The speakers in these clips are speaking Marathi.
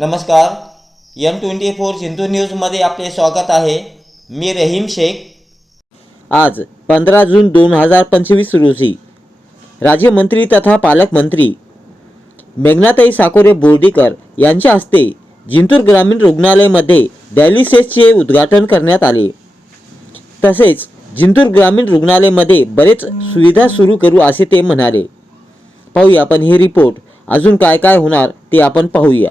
नमस्कार एम ट्वेंटी फोर सिंधू न्यूजमध्ये आपले स्वागत आहे. मी रहीम शेख. आज पंधरा जून दोन हजार पंचवीस रोजी राज्यमंत्री तथा पालकमंत्री मेघनाताई साकोरे बोर्डीकर यांच्या हस्ते जिंतूर ग्रामीण रुग्णालयामध्ये डायलिसिसचे उद्घाटन करण्यात आले. तसेच जिंतूर ग्रामीण रुग्णालयामध्ये बरेच सुविधा सुरू करू असे ते म्हणाले. पाहूया आपण हे रिपोर्ट अजून काय काय होणार ते आपण पाहूया.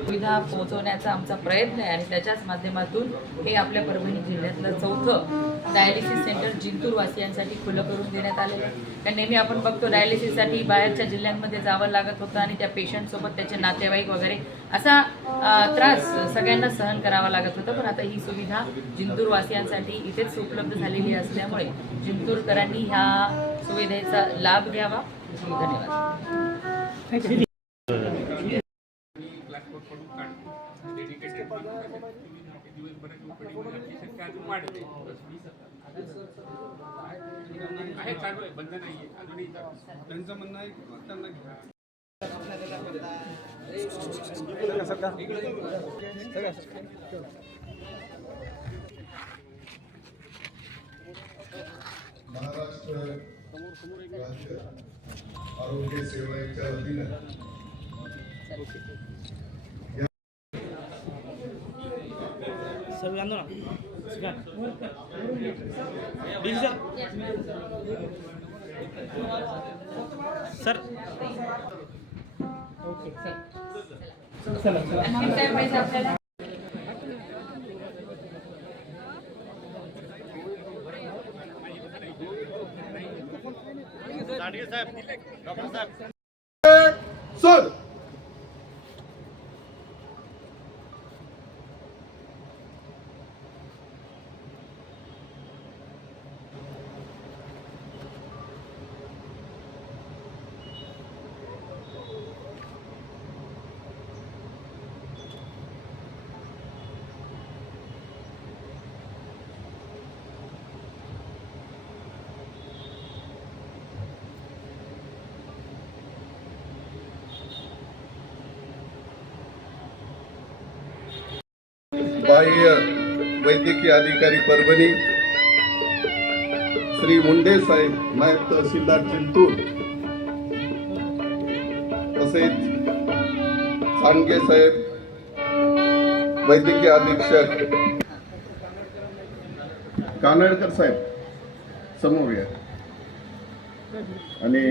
सुविधा पोहोचवण्याचा आमचा प्रयत्न आहे आणि त्याच्याच माध्यमातून हे आपल्या परभणी जिल्ह्यातलं चौथं डायलिसिस सेंटर जिंतूरवासियांसाठी खुलं करून देण्यात आलेलं आहे कारण नेहमी आपण बघतो डायलिसिससाठी बाहेरच्या जिल्ह्यांमध्ये जावं लागत होतं आणि त्या पेशंटसोबत त्याचे नातेवाईक वगैरे असा त्रास सगळ्यांना सहन करावा लागत होता. पण आता ही सुविधा जिंतूरवासियांसाठी इथेच उपलब्ध झालेली असल्यामुळे जिंतूरकरांनी ह्या सुविधेचा लाभ घ्यावा. धन्यवाद. आहे चालू आहे बंद अजूनही चालू आहे. त्यांचं म्हणणं आहे की त्यांना घ्या महाराष्ट्र राज्य आरोग्य सेवेच्या वतीनं सर सर आणखीन काय साहेब डॉक्टर साहेब. बाह्य वैद्यकीय अधिकारी परभणी श्री मुंडे साहेब नायब तहसीलदार चिंतूर तसेच सांगे साहेब वैद्यकीय अधीक्षक कानडकर साहेब समोर या. आणि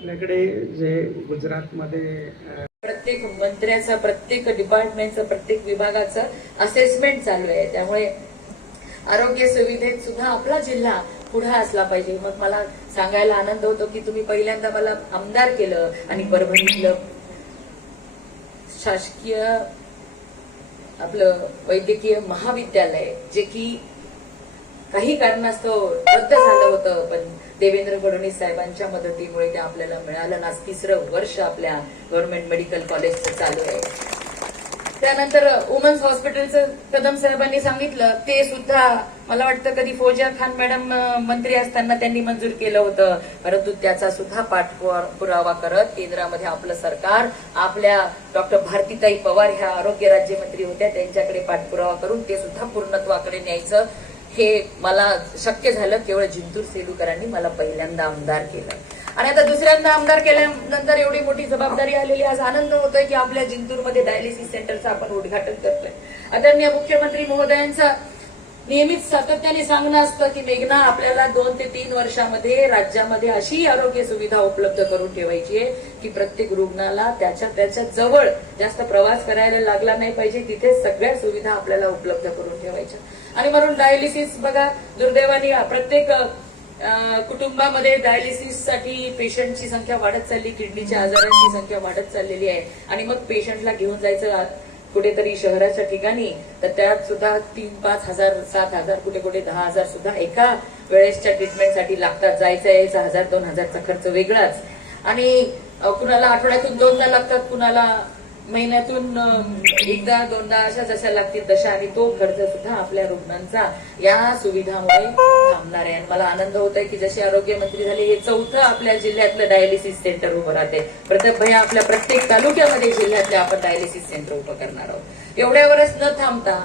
आपल्याकडे जे गुजरातमध्ये प्रत्येक मंत्र्याचं प्रत्येक डिपार्टमेंटचं प्रत्येक विभागाचं असेसमेंट चालू आहे. त्यामुळे आरोग्य सुविधेत सुद्धा आपला जिल्हा पुढे असला पाहिजे. मग मला सांगायला आनंद होतो की तुम्ही पहिल्यांदा मला आमदार केलं आणि परभणीतलं शासकीय आपलं वैद्यकीय महाविद्यालय जे की काही कारणास्तव रद्द झालं होतं पण देवेंद्र फडणवीस साहेबांच्या मदतीमुळे ते आपल्याला मिळालं ना तिसरं वर्ष आपल्या गव्हर्नमेंट मेडिकल कॉलेजचं चालू आहे. त्यानंतर वुमन्स हॉस्पिटलचं कदम साहेबांनी सांगितलं. ते सुद्धा मला वाटतं कधी फौजिया खान मॅडम मंत्री असताना त्यांनी मंजूर केलं होतं. परंतु त्याचा सुद्धा पाठपुरावा करत केंद्रामध्ये आपलं सरकार आपल्या डॉक्टर भारतीताई पवार ह्या आरोग्य राज्यमंत्री होत्या त्यांच्याकडे पाठपुरावा करून ते सुद्धा पूर्णत्वाकडे न्यायचं. हे मला शक्य झालं केवळ जिंतूर सेलूकरांनी मला पहिल्यांदा आमदार केलं आणि आता दुसऱ्यांदा आमदार केल्यानंतर एवढी मोठी जबाबदारी आलेली आज आनंद होतोय की आपल्या जिंतूरमध्ये डायलिसिस सेंटरचं आपण उद्घाटन करतोय. आदरणीय मुख्यमंत्री महोदयांचा नेहमीच सातत्याने सांगणं असतं की मेघना आपल्याला दोन ते तीन वर्षामध्ये राज्यामध्ये अशी आरोग्य सुविधा उपलब्ध करून ठेवायची आहे की प्रत्येक रुग्णाला त्याच्या त्याच्याजवळ जास्त प्रवास करायला लागला नाही पाहिजे तिथे सगळ्या सुविधा आपल्याला उपलब्ध करून ठेवायच्या. आणि म्हणून डायलिसिस बघा दुर्दैवाने प्रत्येक कुटुंबामध्ये डायलिसिससाठी पेशंटची संख्या वाढत चालली किडनीच्या आजारांची संख्या वाढत चाललेली आहे. आणि मग पेशंटला घेऊन जायचं कुठेतरी शहराच्या ठिकाणी तर त्यात सुद्धा तीन पाच हजार सात हजार कुठे कुठे दहा हजार सुद्धा एका वेळेसच्या ट्रीटमेंटसाठी लागतात. जायचं यायचा हजार दोन हजारचा खर्च वेगळाच. आणि कुणाला आठवड्यातून दोनदा लागतात कुणाला महिन्यातून एकदा दोनदा अशा जशा लागतील तशा आणि तो खर्च सुद्धा आपल्या रुग्णांचा या सुविधामुळे थांबणार आहे. आणि मला आनंद होत आहे की जसे आरोग्य मंत्री झाले हे चौथं आपल्या जिल्ह्यातलं डायलिसिस सेंटर उभं राहते. प्रताप भैया आपल्या प्रत्येक तालुक्यामध्ये जिल्ह्यातले आपण डायलिसिस सेंटर उभं करणार आहोत. एवढ्यावरच न थांबता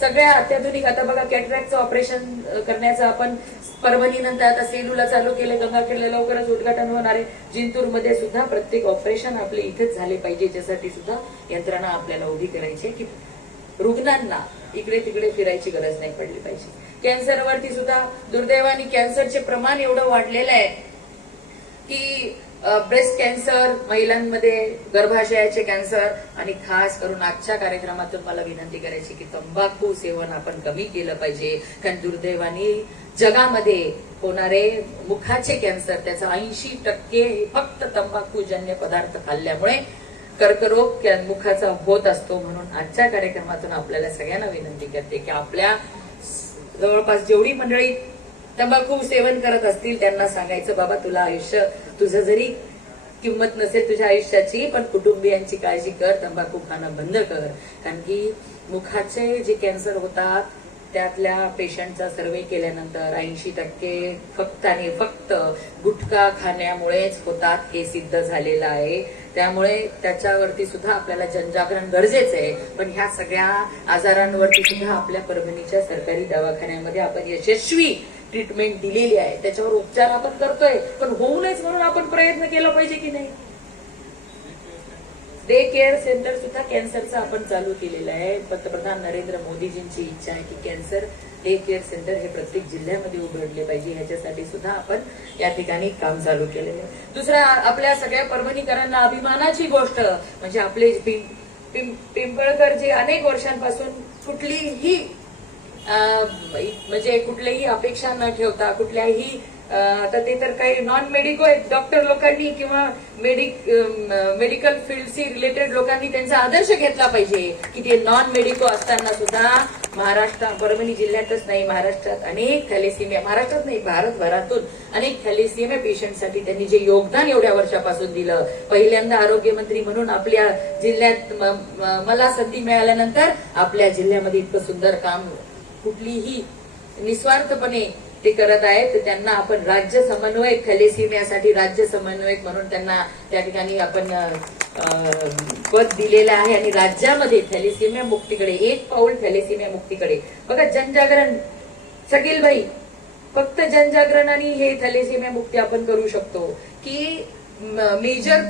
सगळ्या अत्याधुनिक आता बघा कॅटरॅक्टचं ऑपरेशन करण्याचं आपण परभणी नंतर आता सेलूला चालू केलं गंगाखेडला लवकरच उद्घाटन होणार आहे. जिंतूरमध्ये सुद्धा प्रत्येक ऑपरेशन आपले इथेच झाले पाहिजे याच्यासाठी सुद्धा यंत्रणा आपल्याला उभी करायची की रुग्णांना इकडे तिकडे फिरायची गरज नाही पडली पाहिजे. कॅन्सरवरती सुद्धा दुर्दैवाने कॅन्सरचे प्रमाण एवढं वाढलेलं आहे की ब्रेस्ट कॅन्सर महिलांमध्ये गर्भाशयाचे कॅन्सर आणि खास करून आजच्या कार्यक्रमातून मला विनंती करायची की तंबाखू सेवन आपण कमी केलं पाहिजे. कारण दुर्दैवाने जगामध्ये होणारे मुखाचे कॅन्सर त्याचा ऐंशी टक्के हे फक्त तंबाखूजन्य पदार्थ खाल्ल्यामुळे कर्करोग मुखाचा होत असतो म्हणून आजच्या कार्यक्रमातून आपल्याला सगळ्यांना विनंती करते की आपल्या जवळपास जेवढी मंडळी तंबाखू सेवन करत असतील त्यांना सांगायचं बाबा तुला आयुष्य तुझं जरी किंमत नसेल तुझ्या आयुष्याची पण कुटुंबियांची काळजी कर तंबाखू खाणं बंद कर. कारण की मुखाचे जे कॅन्सर होतात त्यातल्या पेशंटचा सर्वे केल्यानंतर ऐंशी टक्के फक्त आणि फक्त गुटखा खाण्यामुळेच होतात हे सिद्ध झालेलं आहे. त्यामुळे त्याच्यावरती सुद्धा आपल्याला जनजागरण गरजेचं आहे. पण ह्या सगळ्या आजारांवरती सुद्धा आपल्या परभणीच्या सरकारी दवाखान्यामध्ये आपण यशस्वी ट्रीटमेंट दिलेली आहे. त्याच्यावर उपचार आपण करतोय. पण होऊ नयेच म्हणून आपण प्रयत्न केला पाहिजे की नाही? डे केअर सेंटर सुद्धा कॅन्सरचं आपण चालू केलेलं आहे. पंतप्रधान नरेंद्र मोदीजींची इच्छा आहे की कॅन्सर डे केअर सेंटर हे प्रत्येक जिल्ह्यामध्ये उघडले पाहिजे. ह्याच्यासाठी सुद्धा आपण या ठिकाणी काम चालू केलेलं आहे. दुसरा आपल्या सगळ्या परभणीकरांना अभिमानाची गोष्ट म्हणजे आपले पिं- पिंपळकर जे अनेक वर्षांपासून कुठलीही अं, म्हणजे कुठल्याही अपेक्षा न ठेवता कुठल्याही आता ते तर काही नॉन मेडिको डॉक्टर लोकांनी किंवा मेडिक मेडिकल फील्डशी रिलेटेड लोकांनी त्यांचा आदर्श घेतला पाहिजे की ते नॉन मेडिको असताना सुद्धा महाराष्ट्र परभणी जिल्ह्यातच नाही महाराष्ट्रात अनेक थॅलेसिमिया महाराष्ट्रात नाही भारतभरातून अनेक थॅलेसिमिया पेशंटसाठी त्यांनी जे योगदान एवढ्या वर्षापासून दिलं. पहिल्यांदा आरोग्यमंत्री म्हणून आपल्या जिल्ह्यात मला संधी मिळाल्यानंतर आपल्या जिल्ह्यामध्ये इतकं सुंदर काम कुठलीही निस्वार्थपणे ते करत आहेत तर त्यांना आपण राज्य समन्वयक थॅलेसिमियासाठी राज्य समन्वयक म्हणून त्यांना त्या ठिकाणी आपण पद दिलेलं आहे. आणि राज्यामध्ये थॅलेसिमिया मुक्तीकडे एक पाऊल थॅलेसिमिया मुक्तीकडे. बघा जनजागरण सकील भाई फक्त जनजागरण आणि हे थॅलेसिमिया मुक्ती आपण करू शकतो. की मेजर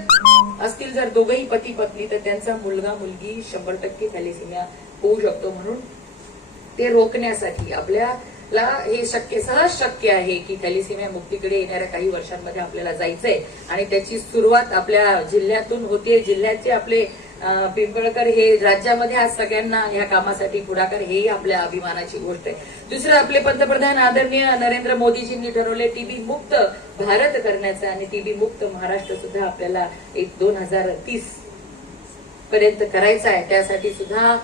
असतील जर दोघही पती पत्नी तर त्यांचा मुलगा मुलगी शंभर टक्के थॅलेसिमिया होऊ शकतो म्हणून. ते रोखण्यासाठी आपल्या ला हे शक्य सहज शक्य आहे की थॅलिसिमिया मुक्तीकडे येणाऱ्या काही वर्षांमध्ये आपल्याला जायचंय. आणि त्याची सुरुवात आपल्या जिल्ह्यातून होते. जिल्ह्याचे आपले पिंपळकर हे राज्यामध्ये आज सगळ्यांना ह्या कामासाठी पुढाकार हेही आपल्या अभिमानाची गोष्ट आहे. दुसरं आपले पंतप्रधान आदरणीय नरेंद्र मोदीजींनी ठरवले टीबी मुक्त भारत करण्याचं आणि टीबी मुक्त महाराष्ट्र सुद्धा आपल्याला एक दोन हजार तीस पर्यंत करायचं आहे. त्यासाठी सुद्धा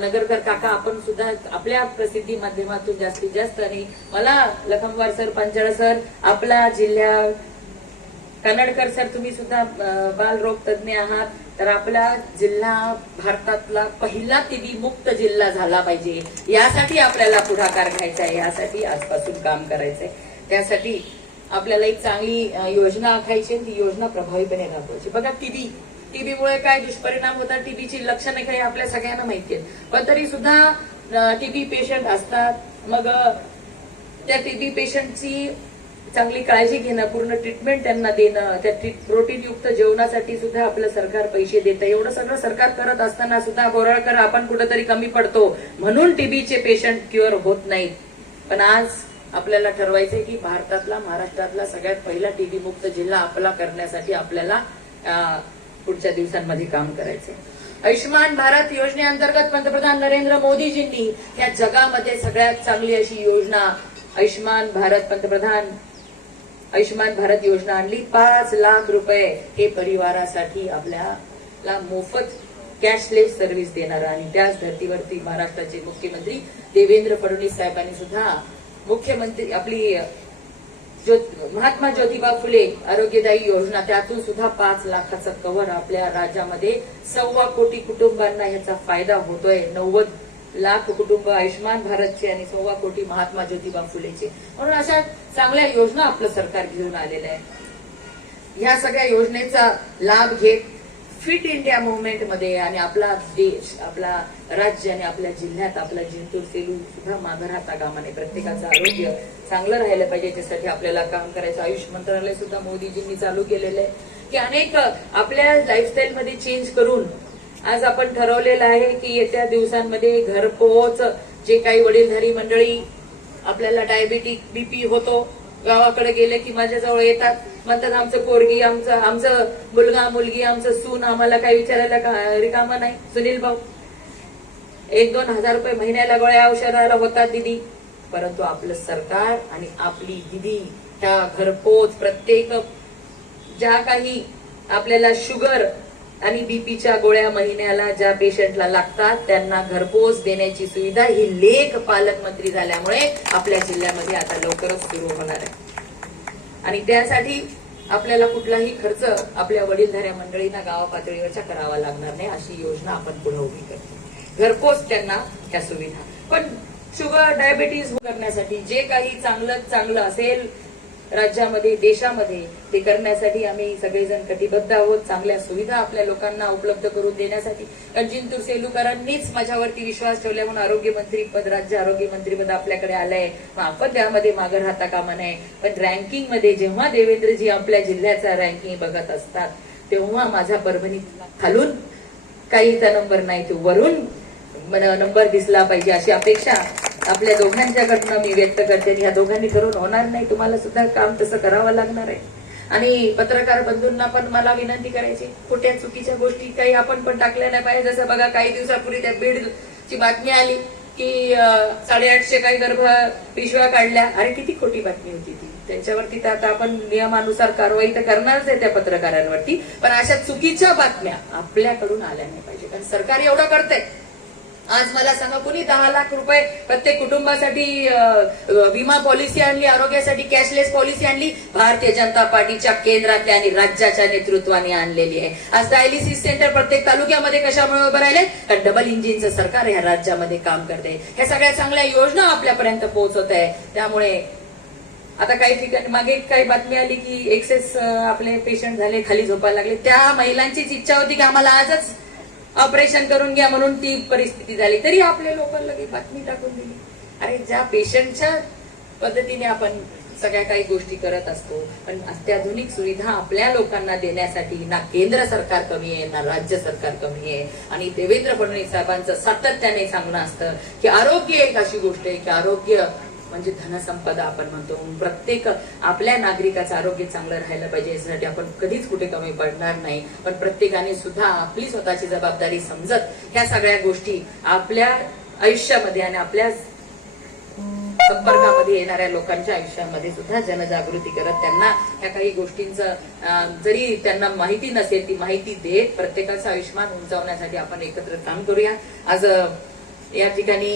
नगरकर काका आपण सुद्धा आपल्या प्रसिद्धी माध्यमातून जास्तीत जास्त आणि मला लखमवार सर पंचाळ सर आपला जिल्ह्या कन्नडकर सर तुम्ही सुद्धा बालरोग तज्ज्ञ आहात. तर आपला जिल्हा भारतातला पहिला टीबी मुक्त जिल्हा झाला पाहिजे. यासाठी आपल्याला पुढाकार घ्यायचा आहे. यासाठी आजपासून काम करायचंय. त्यासाठी आपल्याला एक चांगली योजना आखायची आणि ती योजना प्रभावीपणे राबवायची. बघा टीबी टीबीमुळे काय दुष्परिणाम होतात टीबीची लक्षणं काही आपल्या सगळ्यांना माहिती आहेत पण तरी सुद्धा टीबी पेशंट असतात. मग त्या टीबी पेशंटची चांगली काळजी घेणं पूर्ण ट्रीटमेंट त्यांना देणं त्या प्रोटीनयुक्त जेवणासाठी सुद्धा आपलं सरकार पैसे देतं. एवढं सगळं सरकार करत असताना सुद्धा बोराळकर आपण कुठेतरी कमी पडतो. म्हणून टीबीचे पेशंट क्युअर होत नाहीत पण आज आपल्याला ठरवायचंय की भारतातला महाराष्ट्रातला सगळ्यात पहिला टीबी मुक्त जिल्हा आपला करण्यासाठी आपल्याला पुढच्या दिवसांमध्ये काम करायचे. आयुष्यमान भारत योजनेअंतर्गत पंतप्रधान नरेंद्र मोदीजींनी या जगामध्ये सगळ्यात चांगली अशी योजना आयुष्यमान भारत पंतप्रधान आयुष्यमान भारत योजना आणली. पाच लाख रुपये हे परिवारासाठी आपल्याला मोफत कॅशलेस सर्व्हिस देणार आणि त्याच धर्तीवरती महाराष्ट्राचे मुख्यमंत्री देवेंद्र फडणवीस साहेबांनी सुद्धा मुख्यमंत्री आपली महात्मा ज्योतिबा फुले आरोग्यदायी योजना. त्यातून सुद्धा पाच लाखाचं कव्हर आपल्या राज्यामध्ये सव्वा कोटी कुटुंबांना याचा फायदा होतोय. नव्वद लाख कुटुंब आयुष्यमान भारतचे आणि सव्वा कोटी महात्मा ज्योतिबा फुलेचे. म्हणून अशा चांगल्या योजना आपलं सरकार घेऊन आलेलं आहे. ह्या सगळ्या योजनेचा लाभ घेत फिट इंडिया मुवमेंटमध्ये आणि आपला देश आपला राज्य आणि आपल्या जिल्ह्यात आपला जिंतूर सेलू सुद्धा मागं राहता प्रत्येकाचं आरोग्य चांगलं राहिलं पाहिजे याच्यासाठी आपल्याला काम करायचं. आयुष मंत्रालय सुद्धा मोदीजींनी चालू केलेलं आहे. की अनेक आपल्या लाईफस्टाईलमध्ये चेंज करून आज आपण ठरवलेलं आहे की येत्या दिवसांमध्ये घरपोच जे काही वडीलधारी मंडळी आपल्याला डायबिटीक बीपी होतो गावाकडे गेले की माझ्याजवळ येतात म्हणतात आमचं पोरगी आमचं आमचं मुलगा मुलगी आमचं सून आम्हाला काही विचारायला का- नाही. सुनील भाऊ एक दोन हजार रुपये महिन्याला गोळ्या औषधाला होतात दिदी. परंतु आपलं सरकार आणि आपली दिदी त्या घरपोच प्रत्येक ज्या काही आपल्याला शुगर आणि बीपीच्या गोळ्या महिन्याला ज्या पेशंटला लागतात त्यांना घरपोच देण्याची सुविधा ही लेख पालकमंत्री झाल्यामुळे आपल्या जिल्ह्यामध्ये आता लवकरच सुरू होणार आहे. आणि त्यासाठी आपल्याला कुठलाही खर्च आपल्या वडीलधाऱ्या मंडळींना गावा पातळीवरच्या करावा लागणार नाही अशी योजना आपण पुढे उभी करतो. घरपोच त्यांना ह्या सुविधा. पण शुगर डायबिटीज करण्यासाठी जे काही चांगलं चांगलं असेल राज्यामध्ये देशामध्ये ते करण्यासाठी आम्ही सगळेजण कटिबद्ध आहोत. चांगल्या सुविधा आपल्या लोकांना उपलब्ध करून देण्यासाठी. कारण जिंतूर सेलूकरांनीच माझ्यावरती विश्वास ठेवला म्हणून आरोग्यमंत्री पद राज्य आरोग्यमंत्री पद आपल्याकडे आलंय. मग आपण त्यामध्ये मागं राहता कामा नये. पण रँकिंगमध्ये जेव्हा देवेंद्रजी आपल्या जिल्ह्याचा रँकिंग बघत असतात तेव्हा माझा परभणी खालून काहीचा नंबर नाही तो वरून नंबर दिसला पाहिजे अशी अपेक्षा आपल्या दोघांच्याकडनं मी व्यक्त करते आणि ह्या दोघांनी करून होणार नाही. तुम्हाला सुद्धा काम तसं करावं लागणार आहे. आणि पत्रकार बंधूंना पण मला विनंती करायची कुठ्या चुकीच्या गोष्टी काही आपण पण टाकल्या नाही पाहिजे. जसं बघा काही दिवसापूर्वी त्या बीडची बातमी आली की साडेआठशे काही गर्भ पिशव्या काढल्या. अरे किती खोटी बातमी होती ती. त्यांच्यावरती तर आता आपण नियमानुसार कारवाई तर करणारच आहे त्या पत्रकारांवरती. पण अशा चुकीच्या बातम्या आपल्याकडून आल्या नाही पाहिजे. कारण सरकार एवढं करतंय. आज मला सांगा कुणी दहा लाख रुपये प्रत्येक कुटुंबासाठी विमा पॉलिसी आणली आरोग्यासाठी कॅशलेस पॉलिसी आणली? भारतीय जनता पार्टीच्या केंद्रातल्या आणि राज्याच्या नेतृत्वाने आणलेली आहे. आज डायलिसिस सेंटर प्रत्येक तालुक्यामध्ये कशामुळे उभं राहिले तर डबल इंजिनचं सरकार ह्या राज्यामध्ये काम करते ह्या सगळ्या चांगल्या योजना आपल्यापर्यंत पोहोचवत आहे. त्यामुळे आता काही ठिकाणी मागे काही बातमी आली की एक्सेस आपले पेशंट झाले खाली झोपायला लागले. त्या महिलांचीच इच्छा होती की आम्हाला आजच ऑपरेशन करून घ्या म्हणून ती परिस्थिती झाली. तरी आपल्या लोकांना लगेच बातमी टाकून दिली. अरे ज्या पेशंटच्या पद्धतीने आपण सगळ्या काही गोष्टी करत असतो पण अत्याधुनिक सुविधा आपल्या लोकांना देण्यासाठी ना केंद्र सरकार कमी आहे ना राज्य सरकार कमी आहे. आणि देवेंद्र फडणवीस साहेबांचं सातत्याने सांगणं असतं की आरोग्य एक अशी गोष्ट आहे की आरोग्य म्हणजे धनसंपदा आपण म्हणतो. प्रत्येक आपल्या नागरिकाचं आरोग्य चांगलं राहायला पाहिजे यासाठी आपण कधीच कुठे कमी पडणार नाही. पण प्रत्येकाने सुद्धा आपली स्वतःची जबाबदारी समजत ह्या सगळ्या गोष्टी आपल्या आयुष्यामध्ये आणि आपल्या संपर्कामध्ये येणाऱ्या लोकांच्या आयुष्यामध्ये सुद्धा जनजागृती करत त्यांना ह्या काही गोष्टींचं जरी त्यांना माहिती नसेल ती माहिती देत प्रत्येकाचं आयुष्यमान उंचावण्यासाठी आपण एकत्र काम करूया. आज या ठिकाणी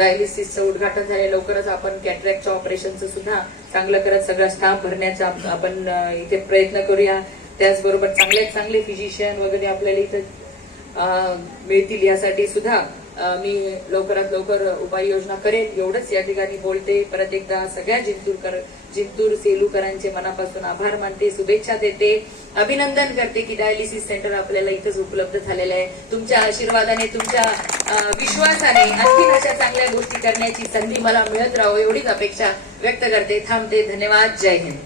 डायलिसिसचं उद्घाटन झाले लवकरच आपण कॅटरॅक्टच्या ऑपरेशनचं सुद्धा चांगलं करत सगळा स्टाफ भरण्याचा आपण इथे प्रयत्न करूया. त्याचबरोबर चांगले चांगले फिजिशियन वगैरे आपल्याला इथं मिळतील यासाठी सुद्धा मी लवकरात लवकर उपाययोजना करेन. एवढंच या ठिकाणी बोलते. परत एकदा सगळ्या जिंतूरकर जिंतूर सेलूकरांचे मनापासून आभार मानते. शुभेच्छा देते. अभिनंदन करते की डायलिसिस सेंटर आपल्याला इथंच उपलब्ध झालेलं आहे. तुमच्या आशीर्वादाने तुमच्या विश्वासाने आणखी अशा चांगल्या गोष्टी करण्याची संधी मला मिळत राहो एवढीच अपेक्षा व्यक्त करते. थांबते. धन्यवाद. जय हिंद.